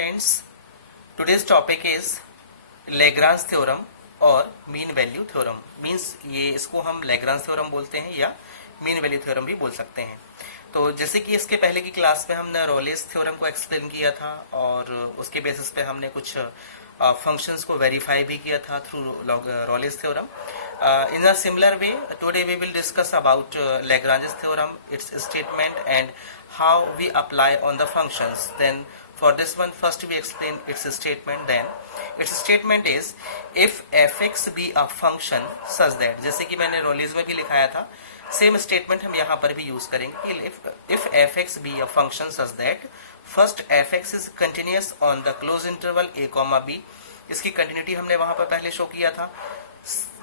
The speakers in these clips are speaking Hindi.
students, today's topic is Lagrange theorem और मीन वैल्यू थ्योरम। मीन्स ये इसको हम Lagrange थ्योरम बोलते हैं या मीन वैल्यू थ्योरम भी बोल सकते हैं। तो जैसे कि इसके पहले की क्लास में हमने रोलेस थ्योरम को एक्सप्लेन किया था और उसके बेसिस पे हमने कुछ फंक्शंस को वेरीफाई भी किया था through Rolle's theorem. In a similar way, today we will discuss about Lagrange's theorem, its statement and how we apply on the functions. Then for this one, first we explain its statement. Then its statement is if fx be a function such that, जैसे कि मैंने रोलेस में भी लिखाया था, सेम स्टेटमेंट हम यहाँ पर भी यूज करेंगे। if fx be a function such that first fx is continuous on the closed interval a, b, इसकी कंटिन्यूटी हमने वहां पर पहले शो किया था।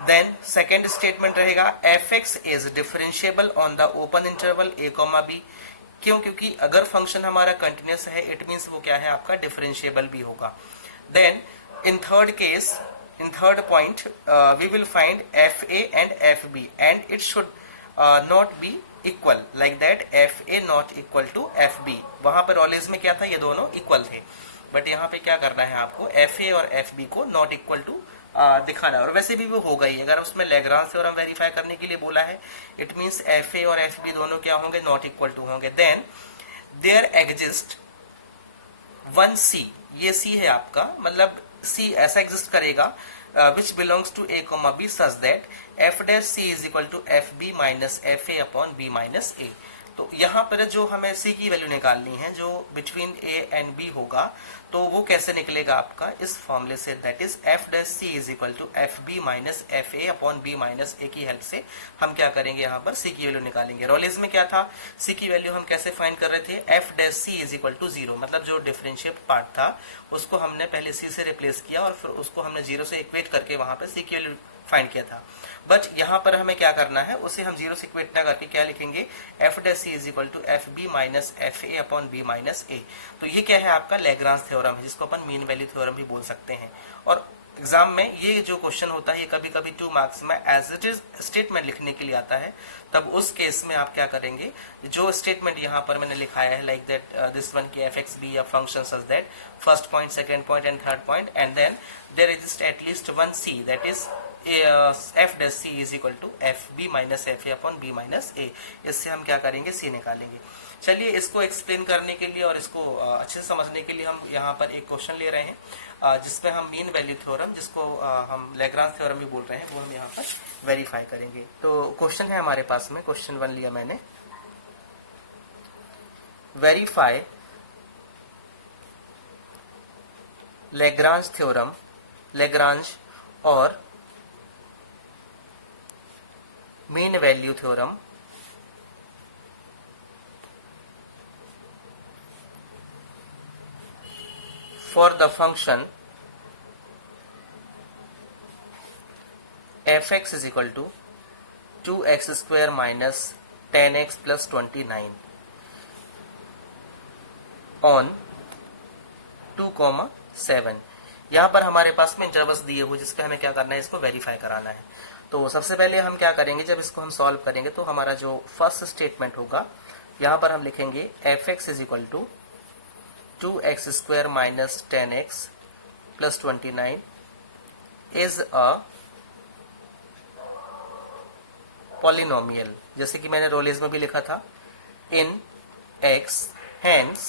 देन सेकेंड स्टेटमेंट रहेगा fx is differentiable on the open interval a, b। क्यों? क्योंकि अगर फंक्शन हमारा कंटिन्यूस है इट मींस वो क्या है, आपका डिफरेंशिएबल भी होगा। Then in third point we will find fa and fb and it should not be equal like that, fa not equal to fb। वहां पर रोलेस में क्या था, ये दोनों इक्वल थे, बट यहाँ पे क्या करना है आपको, fa और fb को नॉट इक्वल टू दिखाना है। और वैसे भी वो होगा ही, अगर उसमें Lagrange थ्योरम वेरीफाई करने के लिए बोला है इट मींस fa और fb दोनों क्या होंगे, नॉट इक्वल टू होंगे। Then there exist one c, ये c है आपका, मतलब c ऐसा एग्जिस्ट करेगा which belongs to a, b such that f dash c is equal to fb minus fa upon b minus a। तो यहाँ पर जो हमें c की वैल्यू निकालनी है जो बिटवीन a एंड b होगा, तो वो कैसे निकलेगा आपका, इस फॉर्मूले से, that is f dash c is equal to fb minus fa upon b minus a की हेल्प से हम क्या करेंगे, यहाँ पर c की वैल्यू निकालेंगे। रोलेस में क्या था, c की वैल्यू हम कैसे फाइंड कर रहे थे, f dash c is equal to 0, मतलब जो डिफरेंशिएट पार्ट था उसको हमने पहले c से रिप्लेस किया और फिर उसको हमने 0 से इक्वेट करके वहां पर c की वैल्यू फाइंड किया था। बट यहाँ पर हमें क्या करना है, उसे हम 0 से इक्वेट ना करके क्या लिखेंगे, f dash c is equal to fb minus fa upon b minus a। तो ये क्या है, आपका Lagrange थ्योरम है, जिसको अपन मीन वैल्यू थ्योरम भी बोल सकते हैं। और एग्जाम में ये जो क्वेश्चन होता है ये कभी कभी 2 मार्क्स में एज इट इज स्टेटमेंट लिखने के लिए आता है। तब उस केस में आप क्या करेंगे, जो स्टेटमेंट यहाँ पर मैंने लिखाया है लाइक दैट दिस वन की fx be a function such that first point, second point and third point, and then there exist at least one c, that is f dash c is equal to fb minus fa upon b minus a। इससे हम क्या करेंगे, c निकालेंगे। चलिए इसको एक्सप्लेन करने के लिए और इसको अच्छे से समझने के लिए हम यहाँ पर एक क्वेश्चन ले रहे हैं जिसमें हम मीन वैल्यू थ्योरम, जिसको हम Lagrange थ्योरम भी बोल रहे हैं, वो हम यहाँ पर वेरीफाई करेंगे। तो क्वेश्चन है हमारे पास में, क्वेश्चन 1 लिया मैंने, वेरीफाई Lagrange थ्योरम, Lagrange और mean value theorem for the function fx is equal to 2x square minus 10x plus 29 on 2,7। यहाँ पर हमारे पास में इंटरवल्स दिए हुए जिसपे हमें क्या करना है, इसको वेरीफाई कराना है। तो सबसे पहले हम क्या करेंगे, जब इसको हम सॉल्व करेंगे तो हमारा जो फर्स्ट स्टेटमेंट होगा यहाँ पर हम लिखेंगे fx is equal to 2x square minus 10x plus 29 is a polynomial, जैसे कि मैंने रोलेस में भी लिखा था, in x, hence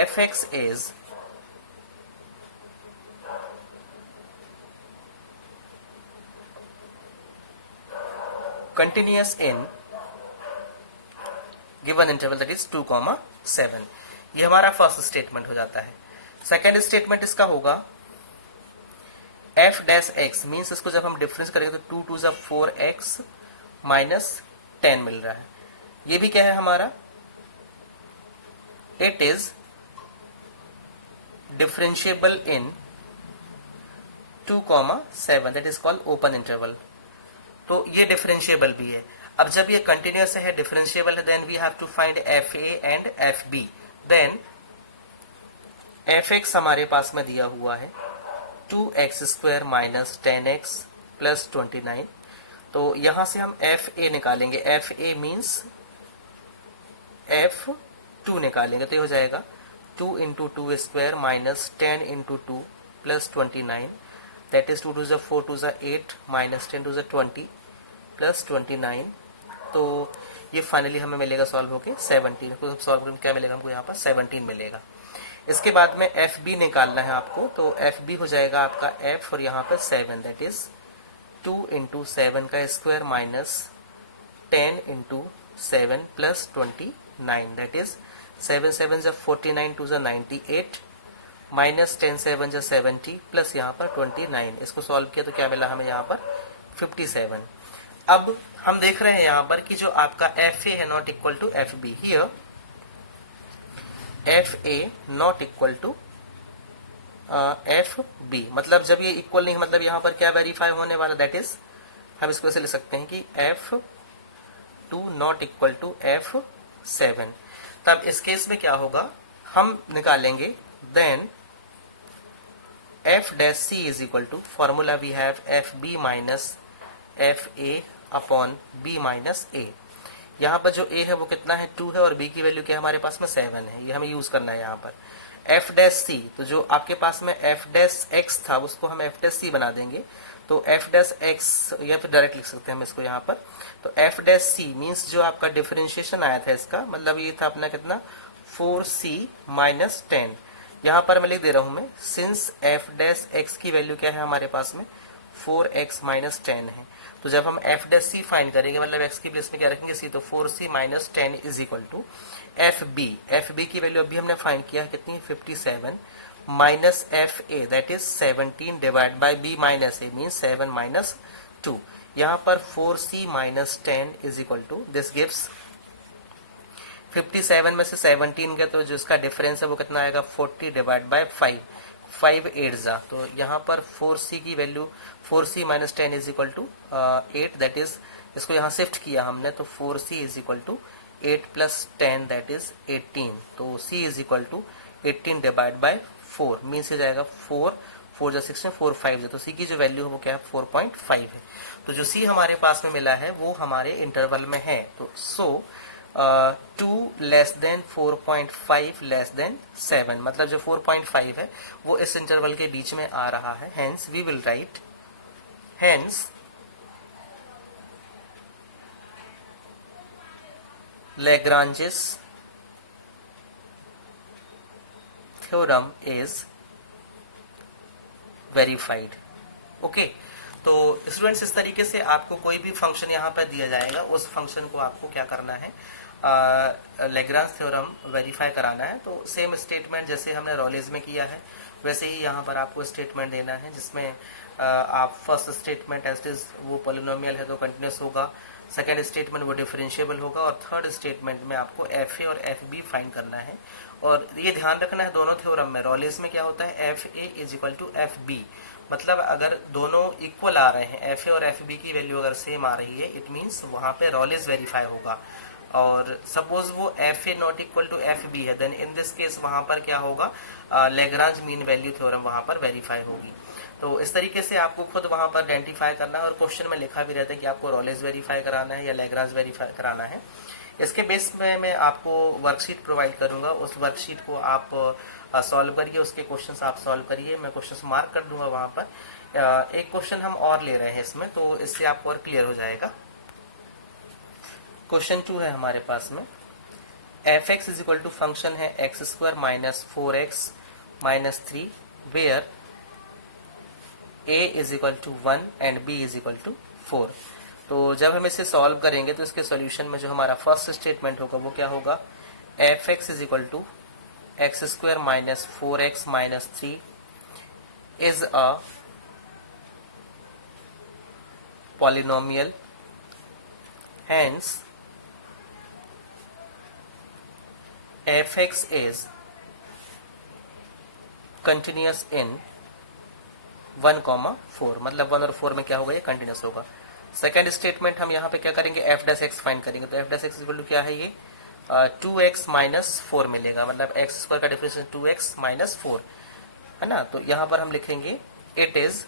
fx is continuous in given interval that is 2,7। ये हमारा फर्स्ट स्टेटमेंट हो जाता है। सेकेंड स्टेटमेंट इसका होगा f डैश x, मीन्स इसको जब हम डिफरेंस करेंगे तो 2 2 4x माइनस 10 मिल रहा है। ये भी क्या है हमारा, it is differentiable in 2,7, that is called open interval. तो ये डिफरेंशिएबल भी है। अब जब ये कंटिन्यूअस है, डिफरेंशिएबल है, then we have to find fa and fb। Then fx हमारे पास में दिया हुआ है 2x square minus 10x plus 29। तो यहां से हम fa निकालेंगे, fa मीन्स f2 निकालेंगे, तो ये हो जाएगा 2 into two square minus 10 into two plus 29, that is 2 two ज़ा 4 टू ज़ा 8 माइनस 10 टू ज़ा 20 प्लस 29। तो ये फाइनली हमें मिलेगा सॉल्व होके 17 को सॉल्व करके क्या मिलेगा हमको यहाँ पर 17 मिलेगा। इसके बाद में एफ बी निकालना है आपको, तो एफ बी हो जाएगा आपका एफ और यहाँ पर 7, दैट इज 2 इंटू 7 का square minus 10 into 7 plus 29, that is 7 7 जा 49 टू जा 98 माइनस 10 7 जा 70 प्लस यहाँ पर 29। इसको सॉल्व किया तो क्या मिला हमें यहाँ पर 57। अब हम देख रहे हैं यहाँ पर कि जो आपका एफ ए है not equal to F B, here F A not equal to F B, मतलब जब ये इक्वल नहीं, मतलब यहाँ पर क्या वेरीफाई होने वाला, दैट इज हम इसको ऐसे लिख सकते हैं कि F two not equal to F 7। तब इस केस में क्या होगा, हम निकालेंगे then F dash C is equal to formula we have F B minus F A upon B minus A. यहाँ पर जो a है वो कितना है 2 है और b की वैल्यू क्या है हमारे पास में 7 है, ये हमें यूज करना है यहाँ पर। f डैश सी, तो जो आपके पास में f डैश x था उसको हम f डैश सी बना देंगे, तो f डैश x या फिर डायरेक्ट लिख सकते हैं हम इसको यहाँ पर। तो f डैश सी मीन्स जो आपका डिफरेंशिएशन आया था इसका, मतलब ये था अपना कितना 4c माइनस 10। यहाँ पर मैं लिख दे रहा हूँ मैं, सिंस f डैश x की वैल्यू क्या है हमारे पास में 4x माइनस 10 है, तो जब हम एफ डैश सी फाइंड करेंगे मतलब एक्स की प्लेस में क्या रखेंगे सी, तो 4c minus 10 is equal to F B की वैल्यू अभी हमने फाइंड किया है कितनी 57 minus F A that is 17 divide by B minus A mean 7 minus 2। यहाँ पर 4c minus 10 is equal to this gives 57 में से 17 गया तो जो इसका डिफरेंस है वो कितना आएगा 40 डिवाइड बाय 5 8 जा, तो यहाँ पर 4c की value 4c minus 10 is equal to 8, that is इसको यहाँ शिफ्ट किया हमने तो 4c is equal to 8 plus 10 that is 18, तो c is equal to 18 divide by 4 means हो जाएगा 4 जा 16 4 5 जा, तो c की जो वैल्यू है वो क्या है 4.5 है। तो जो c हमारे पास में मिला है वो हमारे इंटरवल में है, तो सो 2 लेस देन 4.5 लेस देन 7, मतलब जो 4.5 है वो इस इंटरवल के बीच में आ रहा है, hence we will write hence Lagrange's theorem is verified। Okay, तो स्टूडेंट्स इस तरीके से आपको कोई भी फंक्शन यहाँ पर दिया जाएगा, उस फंक्शन को आपको क्या करना है लैग्रांज थ्योरम वेरीफाई कराना है। तो सेम स्टेटमेंट जैसे हमने रॉलेज में किया है वैसे ही यहाँ पर आपको स्टेटमेंट देना है, जिसमें आप फर्स्ट स्टेटमेंट एज इज वो पॉलिनोमियल है तो कंटिन्यूस होगा, सेकेंड स्टेटमेंट वो डिफरेंशिएबल होगा और थर्ड स्टेटमेंट में आपको एफ ए और एफ बी फाइंड करना है। और ये ध्यान रखना है दोनों थ्योरम में, रॉलेज में क्या होता है F A is equal to F B, मतलब अगर दोनों इक्वल आ रहे हैं एफ ए और एफ बी की वैल्यू अगर सेम आ रही है इट मीन्स वहां पे रॉलेज वेरीफाई होगा। और सपोज वो F A not equal to F B है, देन इन दिस केस वहां पर क्या होगा लैग्रांज मीन वैल्यू थ्योरम वहां पर वेरीफाई होगी। तो इस तरीके से आपको खुद वहां पर आइडेंटिफाई करना है और क्वेश्चन में लिखा भी रहता है कि आपको रॉलेज वेरीफाई कराना है या लैग्रांज वेरीफाई कराना है। इसके बेस में मैं आपको वर्कशीट प्रोवाइड करूंगा, उस वर्कशीट को आप सॉल्व करिए, उसके क्वेश्चंस आप सॉल्व करिए, मैं क्वेश्चंस मार्क कर दूंगा वहां पर। एक क्वेश्चन हम और ले रहे हैं इसमें, तो इससे आपको और क्लियर हो जाएगा। क्वेश्चन 2 है हमारे पास में, F X is equal to function है X square minus 4x minus 3 where a is equal to 1 and b is equal to 4। तो जब हम इसे सॉल्व करेंगे तो इसके सॉल्यूशन में जो हमारा फर्स्ट स्टेटमेंट होगा वो क्या होगा, F X is equal to X square minus 4x minus 3 is a polynomial, hence F X is continuous in 1,4, मतलब 1 और 4 में क्या होगा ये कंटिन्यूअस होगा। सेकेंड स्टेटमेंट हम यहाँ पे क्या करेंगे एफ डैश एक्स फाइंड करेंगे, तो F dash X equal to क्या है ये 2x माइनस 4 मिलेगा, मतलब एक्स स्क्वायर का डिफरेंस 2x माइनस 4 है ना। तो यहाँ पर हम लिखेंगे इट इज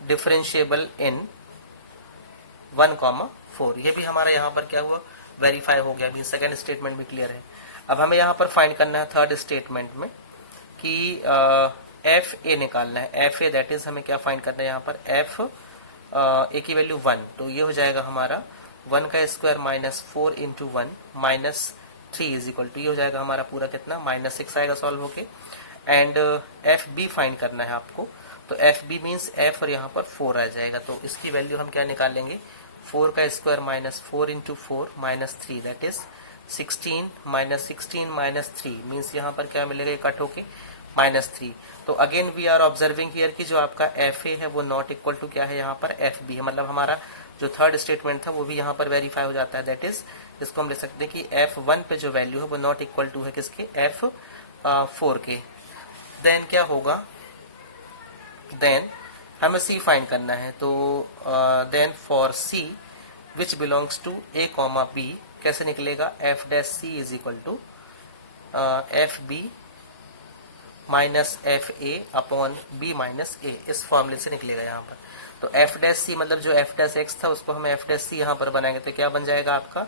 डिफरेंशिएबल इन 1,4, ये भी हमारा यहाँ पर क्या हुआ वेरीफाई हो गया, सेकेंड स्टेटमेंट भी क्लियर है। अब हमें यहाँ पर फाइंड करना है थर्ड स्टेटमेंट में कि एफ ए निकालना है। एफ ए दैट इज हमें क्या फाइंड करना है यहाँ पर, एफ ए की वैल्यू 1, तो ये हो जाएगा हमारा 1 का square minus 4 into 1 minus 3 is equal to, ये हो जाएगा हमारा पूरा कितना, -6 आएगा सॉल्व होके। एंड एफ बी फाइंड करना है आपको, तो एफ बी मीन्स एफ और यहाँ पर 4 आ जाएगा, तो इसकी वैल्यू हम क्या निकालेंगे, 4 का square minus 4 into 4 minus 3 that is 16 minus 3 means यहाँ पर क्या मिलेगा, कट होके -3। तो again we are observing here कि जो आपका एफ ए है वो नॉट इक्वल टू क्या है यहाँ पर, एफ बी है, मतलब हमारा जो थर्ड स्टेटमेंट था वो भी यहाँ पर वेरीफाई हो जाता है। दैट इज इसको हम लिख सकते हैं कि F1 पे जो वैल्यू है वो नॉट इक्वल टू है किसके, F4 के। देन क्या होगा, देन हमें C फाइंड करना है, तो then for C which belongs to A, B कैसे निकलेगा, F dash C is equal to FB minus FA upon B minus A, इस फॉर्मूले से निकलेगा यहाँ पर। तो F डैश C मतलब जो F डैश X था उसको हमें F डैश C यहाँ पर बनाएंगे, तो क्या बन जाएगा आपका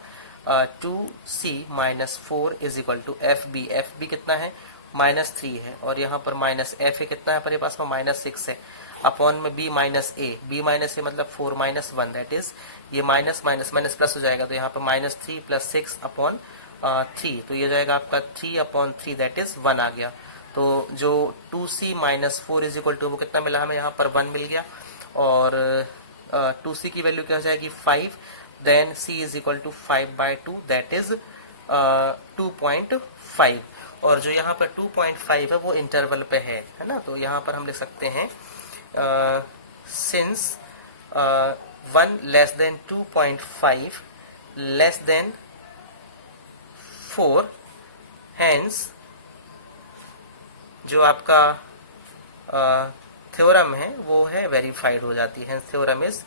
2C minus 4 is equal to FB, FB कितना है, -3 है, और यहाँ पर माइनस FA कितना है, पर पास में -6 है, अपॉन में B माइनस A मतलब 4 माइनस 1 दैट इज ये माइनस माइनस माइनस प्लस हो जाएगा, तो यहाँ पर -3 प्लस 6 अपॉन 3, तो ये जाएगा आपका 3 अपॉन 3 दैट इज 1 आ गया। तो जो 2C minus 4 is equal to वो कितना मिला हमें, यहाँ पर 1 मिल गया, और 2C की वैल्यू क्या हो जाएगी 5, then C is equal to 5/2 that is 2.5, और जो यहाँ पर 2.5 है वो इंटरवल पे है ना, तो यहाँ पर हम लिख सकते हैं since 1 less than 2.5 less than 4 hence जो आपका थ्योरम है वो है वेरीफाइड हो जाती है, थ्योरम इज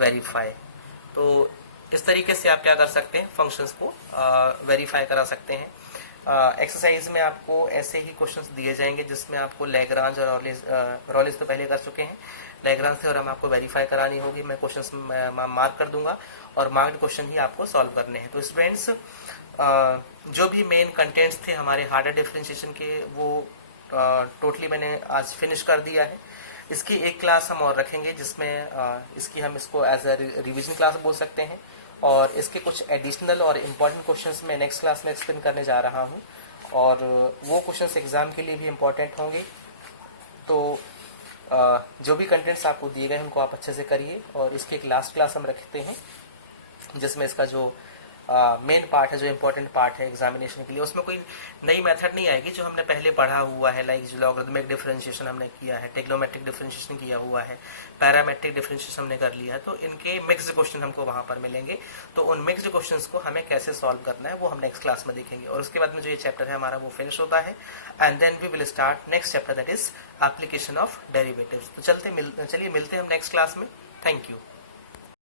वेरीफाई। तो इस तरीके से आप क्या कर सकते हैं, फंक्शंस को वेरीफाई करा सकते हैं। एक्सरसाइज में आपको ऐसे ही क्वेश्चंस दिए जाएंगे जिसमें आपको लैग्रांज और रॉलिस तो पहले कर चुके हैं, लैग्रांज थ्योरम आपको वेरीफाई करानी होगी, मैं क्वेश्चंस मार्क कर दूंगा और मार्क्ड क्वेश्चन ही आपको सॉल्व करने हैं। तो स्टूडेंट्स जो भी मेन कंटेंट्स थे हमारे हार्डर डिफरेंशिएशन के वो टोटली मैंने आज फिनिश कर दिया है। इसकी एक क्लास हम और रखेंगे जिसमें इसकी हम इसको एज अ रिवीजन क्लास बोल सकते हैं, और इसके कुछ एडिशनल और इम्पोर्टेंट क्वेश्चंस मैं नेक्स्ट क्लास में एक्सप्लेन करने जा रहा हूं, और वो क्वेश्चंस एग्जाम के लिए भी इम्पोर्टेंट होंगे। तो जो भी कंटेंट्स आपको दिए गए उनको आप अच्छे से करिए, और इसकी एक लास्ट क्लास हम रखते हैं जिसमें इसका जो मेन पार्ट है, जो इम्पोर्टेंट पार्ट है एग्जामिनेशन के लिए, उसमें कोई नई मेथड नहीं आएगी, जो हमने पहले पढ़ा हुआ है, लाइक जो लॉगरिथमिक डिफरेंशिएशन हमने किया है, टेग्नोमेट्रिक डिफरेंशिएशन किया हुआ है, पैरामेट्रिक डिफरेंशिएशन हमने कर लिया है, तो इनके मिक्स्ड क्वेश्चन हमको वहां पर मिलेंगे। तो उन मिक्स्ड क्वेश्चंस को हमें कैसे सॉल्व करना है वो हम नेक्स्ट क्लास में देखेंगे, और उसके बाद में जो ये चैप्टर है हमारा वो फिनिश होता है, and then we will start next chapter that is application of derivatives. तो चलिए मिलते हैं हम नेक्स्ट क्लास में। Thank you.